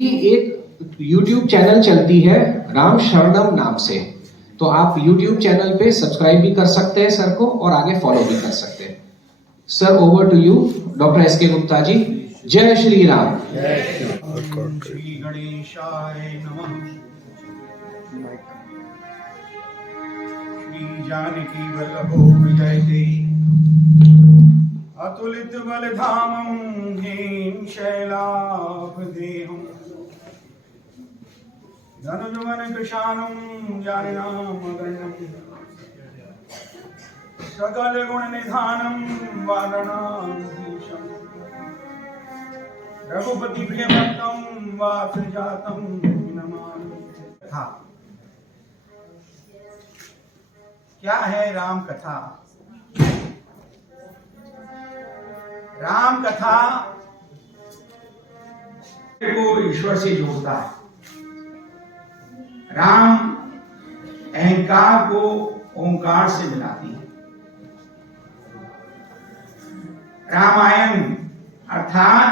एक YouTube channel चलती है राम शरणम नाम से, तो आप YouTube चैनल पे सब्सक्राइब भी कर सकते हैं सर को और आगे फॉलो भी कर सकते हैं। Sir, over to you doctor S K Gupta जी। जय श्री राम। श्री गणेशाय नमः। श्री जानकी वल्लभो विजयते अतुलित बलधामं हेम शैलाभदेहम् धनुजवन कृशानं जानिनामगण्यम् सकल गुण निधानं वारणाधीशम् रघुपति प्रिय भक्तं वासजातं नमामि। कथा क्या है? राम कथा। राम कथा को ईश्वर से जोड़ता है। राम अहंकार को ओंकार से मिलाती है। रामायण अर्थात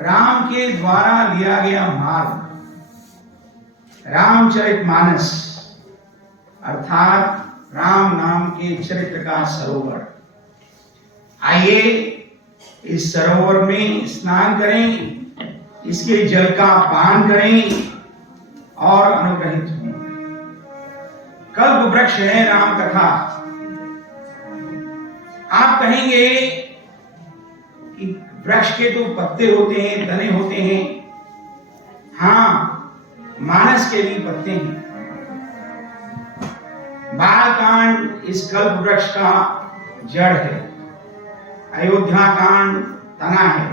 राम के द्वारा लिया गया मार्ग, रामचरितमानस अर्थात राम नाम के चरित्र का सरोवर। आइए इस सरोवर में स्नान करें, इसके जल का पान करें और अनुग्रहित हों। कल्प वृक्ष है राम कथा। आप कहेंगे कि वृक्ष के तो पत्ते होते हैं, तने होते हैं। हाँ, मानस के भी पत्ते हैं। बालकांड इस कल्प वृक्ष का जड़ है, अयोध्या कांड तना है,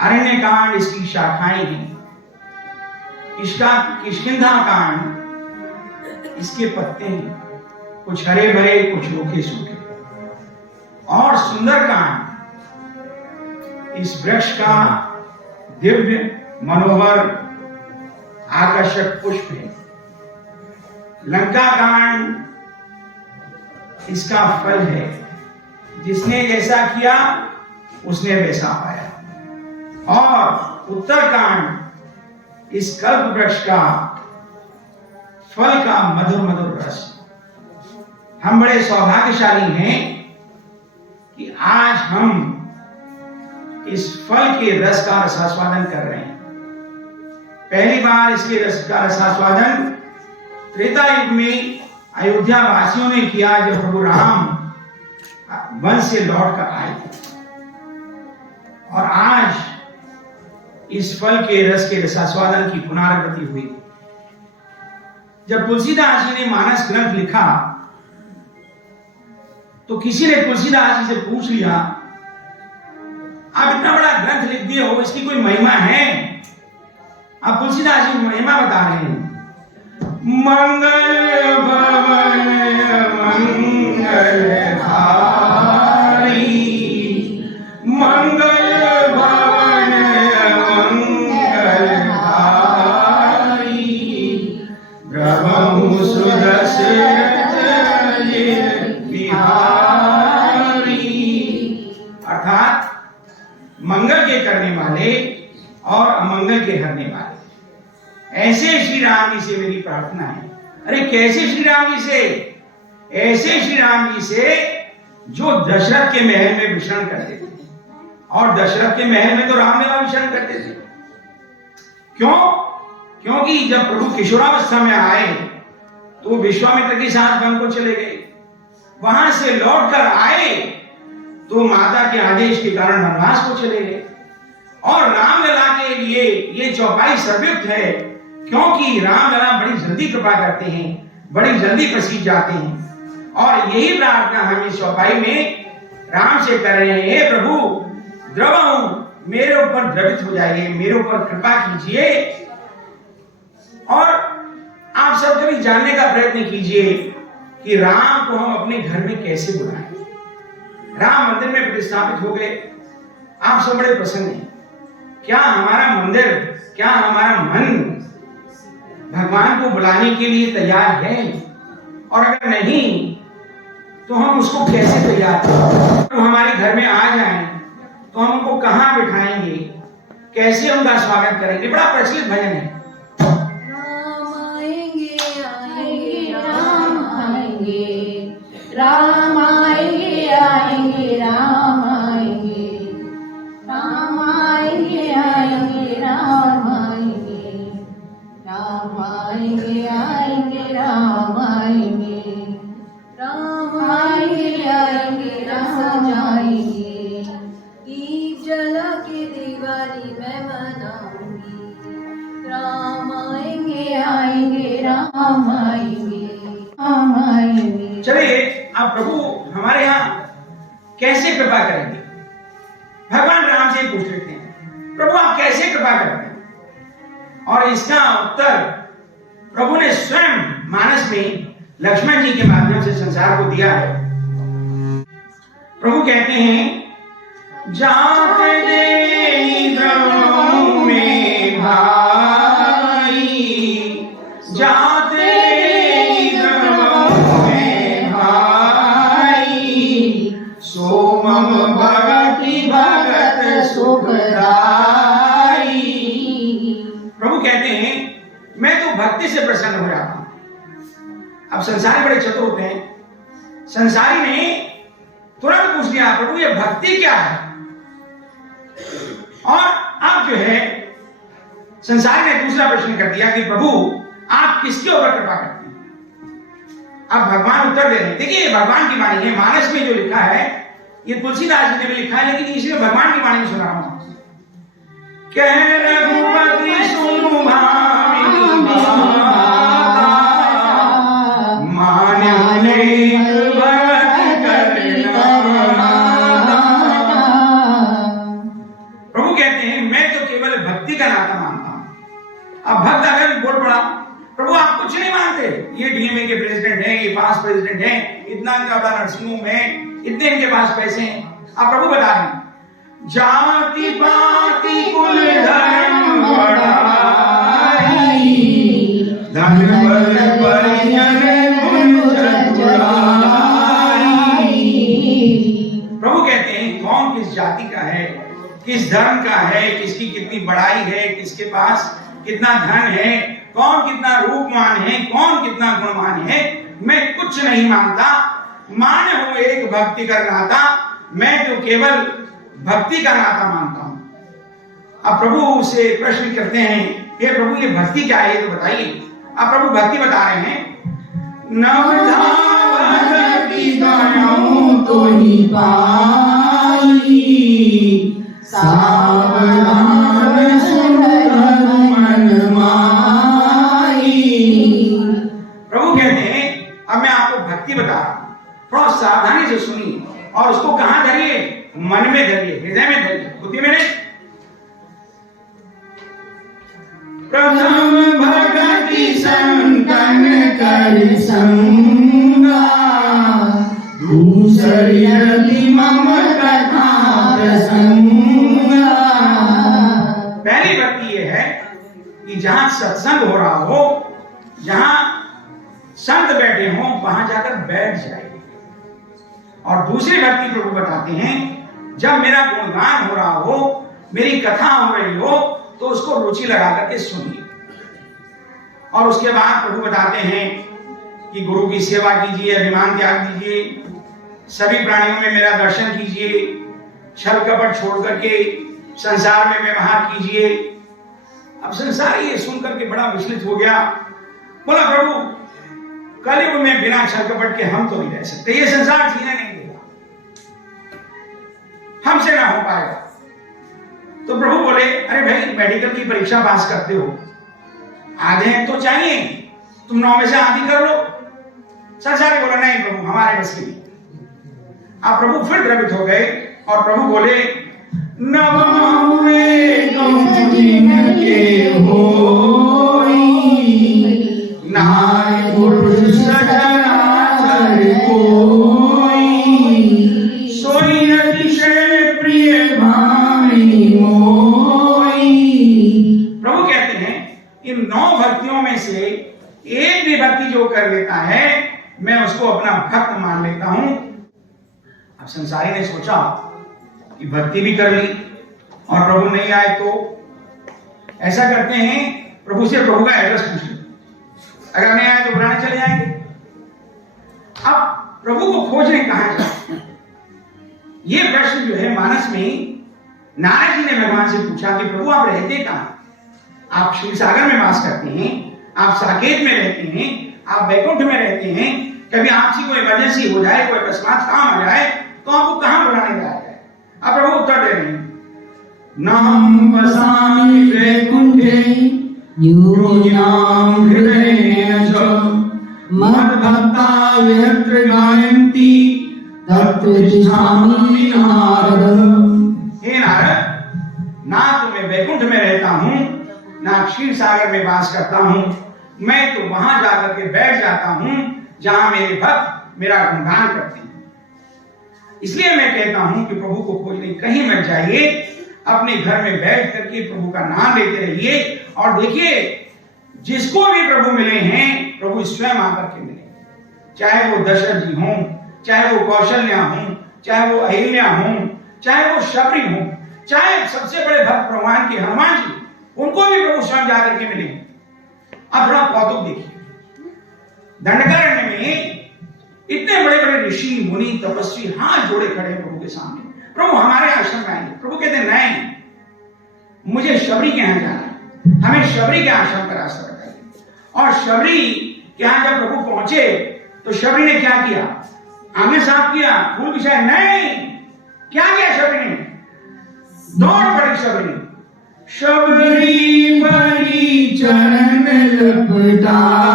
अरण्य कांड इसकी शाखाएं हैं, इसका किष्किंधा कांड इसके पत्ते हैं, कुछ हरे भरे कुछ रूखे सूखे। और सुंदर कांड इस वृक्ष का दिव्य मनोहर आकर्षक पुष्प है। लंका कांड इसका फल है, जिसने जैसा किया उसने वैसा पाया। और उत्तरकांड इस कल्प वृक्ष का फल का मधुर मधुर रस। हम बड़े सौभाग्यशाली हैं कि आज हम इस फल के रस का रसास्वादन कर रहे हैं। पहली बार इसके रस का रसास्वादन त्रेता युग में अयोध्या वासियों ने किया, जब प्रभु राम वन से लौट कर आए। और आज इस फल के रस के रसास्वादन की पुनरावृत्ति हुई। जब तुलसीदास जी ने मानस ग्रंथ लिखा तो किसी ने तुलसीदास जी से पूछ लिया, आप इतना बड़ा ग्रंथ लिख दिए हो, इसकी कोई महिमा है? आप तुलसीदास जी महिमा बता रहे हैं। मंगल भवन मंगल मंगल भवन मंगल प्रभु सुरस बिहारी। अर्थात मंगल के करने वाले और अमंगल के हरने वाले। ऐसे श्री राम जी से मेरी प्रार्थना है। अरे कैसे श्री राम जी से? ऐसे श्री राम जी से जो दशरथ के महल में विचरण करते थे। और दशरथ के महल में तो रामलीला विचरण करते थे। क्यों? क्योंकि जब प्रभु किशोरावस्था में आए तो विश्वामित्र के साथ वन को चले गए। वहां से लौट कर आए तो माता के आदेश के कारण वनवास को चले गए। और रामलला के लिए ये चौपाई सर्वयुक्त है, क्योंकि रामलला बड़ी जल्दी कृपा करते हैं, बड़ी जल्दी प्रसीद जाते हैं। और यही प्रार्थना हम इस चौपाई में राम से कर रहे हैं। हे प्रभु, द्रवहूं, मेरे ऊपर द्रवित हो जाइए, मेरे ऊपर कृपा कीजिए। और आप सब कभी जानने का प्रयत्न कीजिए कि राम को हम अपने घर में कैसे बुलाएं। राम मंदिर में प्रतिष्ठापित हो गए, आप सब बड़े प्रसन्न हैं। क्या हमारा मंदिर, क्या हमारा मन भगवान को बुलाने के लिए तैयार है? और अगर नहीं तो हम उसको कैसे तैयार करें? तो हमारे घर में आ जाएं तो हम उनको कहां बिठाएंगे, कैसे उनका स्वागत करेंगे? बड़ा प्रचलित भजन है। राम आएंगे आएंगे राम आएंगे, राम आएंगे आएंगे राम आएंगे, राम आएंगे आएंगे राम आएंगे, राम आएंगे आएंगे राम आएंगे, राम आएंगे आएंगे राम आएंगे, दीप जला के दिवाली मैं मनाऊंगी, राम आएंगे आएंगे राम आएंगे, राम आएंगे। चलिए, अब प्रभु हमारे यहाँ कैसे कृपा करेंगे? भगवान राम से पूछ लेते हैं, प्रभु आप कैसे कृपा करते हैं? और इसका उत्तर प्रभु ने स्वयं मानस में लक्ष्मण जी के माध्यम से संसार को दिया है। प्रभु कहते हैं, जाते देई द्रवों में भाई, जाते देई द्रवों में भाई, सोमम भगति भगत सुखदाई। प्रभु कहते हैं, मैं तो भक्ति से प्रसन्न हो जाता हूं। अब संसारी बड़े चतुर होते हैं। संसारी ने तुरंत पूछ लिया, प्रभु ये भक्ति क्या है? और अब जो है संसारी ने दूसरा प्रश्न कर दिया कि प्रभु आप किसके ऊपर कृपा करते हैं? अब भगवान उत्तर दे रहे हैं। देखिए, भगवान की वाणी है, मानस में जो लिखा है ये तुलसीदास जी ने भी लिखा है, लेकिन इसे भगवान की वाणी में सुना रहा हूं। कह रघुपति सुनु भामिनी माता, मान्य भगत करना। प्रभु कहते हैं, मैं तो केवल भक्ति का नाता मानता हूं। अब भक्त अगर बोल पड़ा, प्रभु आप कुछ नहीं मानते, ये डीएमए के प्रेसिडेंट हैं, ये पास प्रेसिडेंट हैं, इतना ज्यादा नर्सिंग होम है, इतने इनके पास पैसे हैं। आप प्रभु बता रहे हैं, जाति पाति कुल धर्म बढ़ाई, धन बल परिजन गुण चतुराई। प्रभु कहते हैं, कौन किस जाति का है, किस धर्म का है, किसकी कितनी बड़ाई है, किसके पास कितना धन है, कौन कितना रूपमान है, कौन कितना गुणवान है, मैं कुछ नहीं मानता। मान हूं एक भक्ति का नाता, मैं तो केवल भक्ति का नाता मानता हूं। अब प्रभु से प्रश्न करते हैं, हे प्रभु ये भक्ति क्या है, ये तो बताइए। अब प्रभु भक्ति बता रहे हैं, नवधा भक्ति गाऊं तो ही पाई, सावधान सुन मन माई। प्रभु कहते हैं, अब मैं आपको भक्ति बता रहा हूं, थोड़ा सावधानी से सुनिए और उसको कहां धरिए? मन में धरिए, हृदय में धरिए, बुद्धि में नहीं। प्रथम भगति संतन कर संगा, दूसरी रति मम कथा प्रसंगा। पहली भक्ति ये है कि जहां सत्संग हो रहा हो, जहां संत बैठे हों, वहां जाकर बैठ जाए। और दूसरी भक्ति प्रभु बताते हैं, जब मेरा गुणगान हो रहा हो, मेरी कथा हो रही हो, तो उसको रुचि लगा करके सुनिए। और उसके बाद प्रभु बताते हैं कि गुरु की सेवा कीजिए, अभिमान त्याग दीजिए, सभी प्राणियों में मेरा दर्शन कीजिए, छल कपट छोड़ करके संसार में व्यवहार कीजिए। अब संसार ये सुन करके बड़ा विचलित हो गया, बोला प्रभु कलयुग में बिना छल कपट के हम तो नहीं रह सकते, ये संसार जीने नहीं देगा, हमसे ना हो पाएगा। तो प्रभु बोले, अरे भाई मेडिकल की परीक्षा पास करते हो, आधे तो चाहिए, तुम 9 में से आधी कर लो। संसार ने बोला नहीं प्रभु हमारे बस की नहीं। आप प्रभु फिर द्रवित हो गए और प्रभु बोले, नवमे के होई, नाय पुरुष सचराचर कोई, सोई अतिशय प्रिय भामिनी मोई। प्रभु कहते हैं, इन 9 भक्तियों में से एक भी भक्ति जो कर लेता है, मैं उसको अपना भक्त मान लेता हूं। अब संसारी ने सोचा कि भक्ति भी कर ली और प्रभु नहीं आए तो ऐसा करते हैं, प्रभु से प्रभु का एड्रेस पूछ लो, अगर नहीं आए तो बुलाने चले जाएंगे। अब प्रभु को खोजने कहां जाए, ये प्रश्न जो है मानस में नारद जी ने भगवान से पूछा कि प्रभु आप रहते कहां? आप क्षीर सागर में वास करते हैं, आप साकेत में रहते हैं, आप वैकुंठ में रहते हैं, कभी आपसे कोई इमरजेंसी हो जाए, कोई अकस्मात काम आ जाए तो आपको कहां बुलाने जाया जाए? अब प्रभु उत्तर दे रहे हैं, नाम वसामि वैकुंठे योगिनां हृदयेन च मद्भक्ता यत्र गायन्ति तत्र तिष्ठामि नारद। हे नारद, ना तो मैं वैकुंठ में रहता हूं, ना क्षीर सागर में वास करता हूं, मैं तो वहां जाकर के बैठ जाता हूं जहां मेरे भक्त मेरा गुणगान करते हैं। इसलिए मैं कहता हूं कि प्रभु को खोजने कहीं मत जाइए, अपने घर में बैठ करके प्रभु का नाम लेते रहिए। और देखिए, जिसको भी प्रभु मिले हैं, प्रभु स्वयं आकर के मिले, चाहे वो दशरथ जी हों, चाहे वो कौशल्या हों, चाहे वो अहिल्या हों, चाहे वो शबरी हों, चाहे सबसे बड़े भक्त भगवान के हनुमान जी, उनको भी प्रभु स्वयं जाकर के मिले। अब थोड़ा कौतुक देखिए, दंडकारण्य में इतने बड़े बड़े ऋषि मुनि तपस्वी हाथ जोड़े खड़े हैं प्रभु के सामने, प्रभु हमारे आश्रम में आएंगे। प्रभु कहते नहीं, मुझे शबरी के यहां जाना है, हमें शबरी के आश्रम का रास्ता बताइए। और शबरी के यहां जब प्रभु पहुंचे तो शबरी ने क्या किया? आंखें साफ किया, फूल बिछाए? नहीं, क्या किया शबरी ने? दौड़ पड़ी शबरी। शबरी परी चरण लपटाई,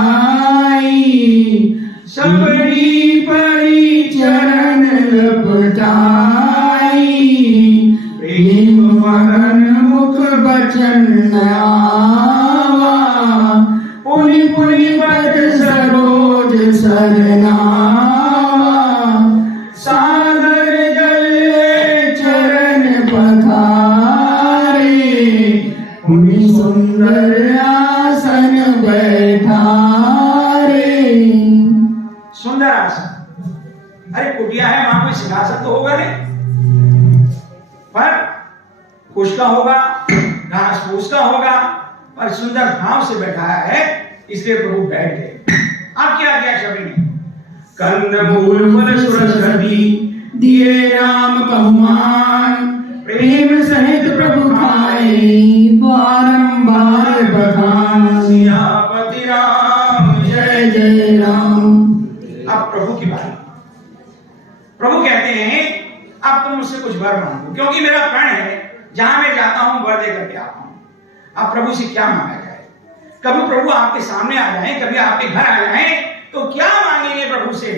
शबरी परी चरण लपटाई, प्रेम मगन मुख बचन आवा, पुनि पुनि पद सरोज सरनावा, सागर जल चरण पखारे, पुनि सुंदर आसन बैठारे। सुंदर आसन, अरे कुटिया है, वहां कोई सिंहासन तो होगा नहीं, पर कुछ का होगा, घास फूस का होगा, पर सुंदर भाव से बैठाया है, इसलिए प्रभु बैठ गए। अब क्या किया शबरी ने? कंद मूल फल सुरसरी दिए राम बहुमान, प्रेम सहित प्रभु खाए बारंबार बखान, सियापति राम जय जय राम। अब प्रभु की बात, प्रभु कहते हैं अब तुम मुझसे कुछ वर मांगो, क्योंकि मेरा प्रण है जहां मैं जाता हूं वर दे करके आता हूं। अब प्रभु से क्या मांगा जाए? कभी प्रभु आपके सामने आ जाए, कभी आपके घर आ जाए, तो क्या मांगेंगे प्रभु से?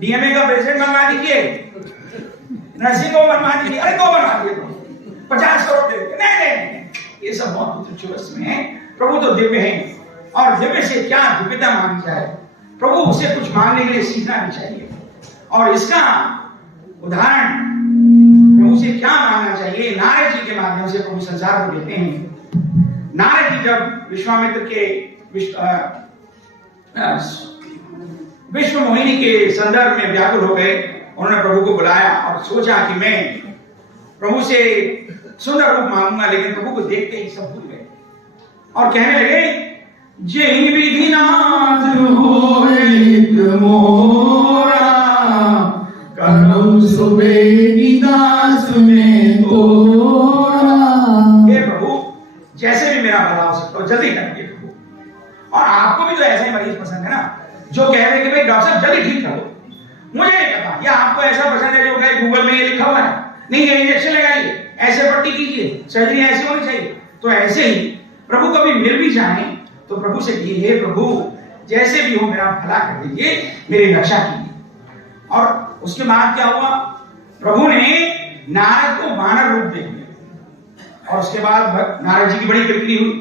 डीएमए का प्रेसिडेंट बनवा दीजिए, नर्सिंग को बनवा दीजिए, अरे तो बनवा दीजिए, 50 करोड़ दे दीजिए। नहीं, ये सब बहुत तुच्छ वस्तु है। प्रभु तो दिव्य है, और दिव्य से क्या दिव्यता मांगी जाए? प्रभु उसे कुछ मांगने के लिए सीखना भी चाहिए। और इसका उदाहरण प्रभु से क्या मांगना चाहिए, नारद जी के माध्यम से प्रभु संसार को देते हैं। नारद जी जब विश्वामित्र के विश्व मोहिनी के संदर्भ में व्याकुल हो गए, उन्होंने प्रभु को बुलाया और सोचा कि मैं प्रभु से सुंदर रूप मांगूंगा, लेकिन प्रभु को देखते ही सब भूल गए और कहने लगे, जय विधिनाथ होए मोरा, करम सुबेगी दास में तोरा। हे प्रभु, जैसे भी मेरा भला हो सकता हो जल्दी करिए प्रभु। और आपको भी तो ऐसे ही मरीज पसंद है ना, जो कह रहे हैं कि भाई डॉक्टर साहब जल्दी ठीक करो। मुझे नहीं पता, या आपको ऐसा पसंद है जो कहे गूगल में ये लिखा हुआ है, नहीं ये इंजेक्शन लगाइए, ऐसे पट्टी कीजिए, सर्जरी ऐसी होनी चाहिए। तो ऐसे ही प्रभु कभी मिल भी जाए तो प्रभु से कहिए, हे प्रभु जैसे भी हो मेरा भला कर दीजिए, मेरी रक्षा कीजिए। और उसके बाद क्या हुआ? प्रभु ने नारद को वानर रूप दे दिया, और उसके बाद नारद जी की बड़ी बिक्री हुई।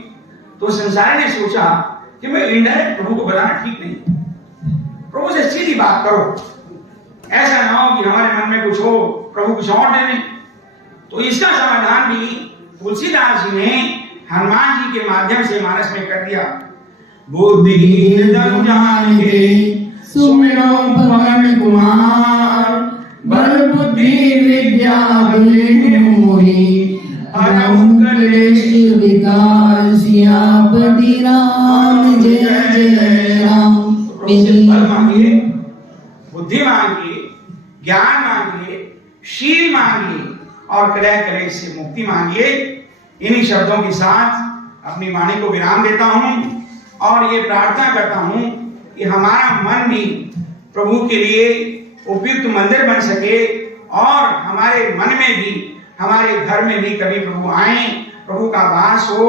तो संसार ने सोचा कि मैं इनडायरेक्ट प्रभु को बताना ठीक नहीं, प्रभु से सीधी बात करो, ऐसा ना हो कि हमारे मन में कुछ हो, प्रभु कुछ और दे दें। तो इसका समाधान भी तुलसीदास जी ने हनुमान जी के माध्यम से मानस में कर दिया। बुद्धिहीन जन जाने सुमिरो पवन कुमार, बल बुद्धि विद्या विवेक मोहि, अनंत क्लेश विकार सियापति राम जय जय राम। उससे फल मांगिए, बुद्धि मांगिए, ज्ञान मांगिए, शील मांगिए और कलह कलेश से मुक्ति मांगिए। इन्हीं शब्दों के साथ अपनी वाणी को विराम देता हूं और ये प्रार्थना करता हूं कि हमारा मन भी प्रभु के लिए उपयुक्त मंदिर बन सके और हमारे मन में भी, हमारे घर में भी कभी प्रभु आए, प्रभु का वास हो,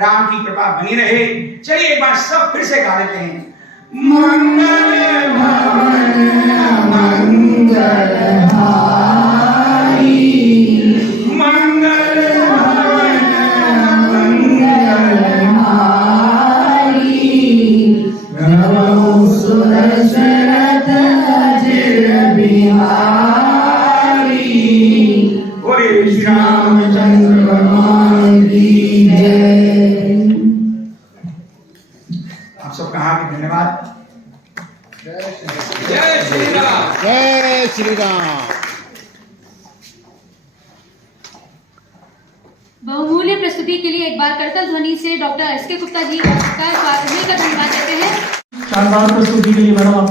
राम की कृपा बनी रहे। चलिए एक बार सब फिर से गा लेते हैं। मंगल भवन मंगल हारी, मंगल भवन मंगल हारी, प्रभु सुदशरथ अजिर बिहारी। बोले श्री रामचंद्र भगवान की जय। आप सबका हार्दिक धन्यवाद। जय श्री राम। जय श्री राम। बहुमूल्य प्रस्तुति के लिए एक बार करतल ध्वनि से डॉक्टर एस के गुप्ता जी का मिलकर धन्यवाद देते हैं। शानदार प्रस्तुति के लिए मैडम आप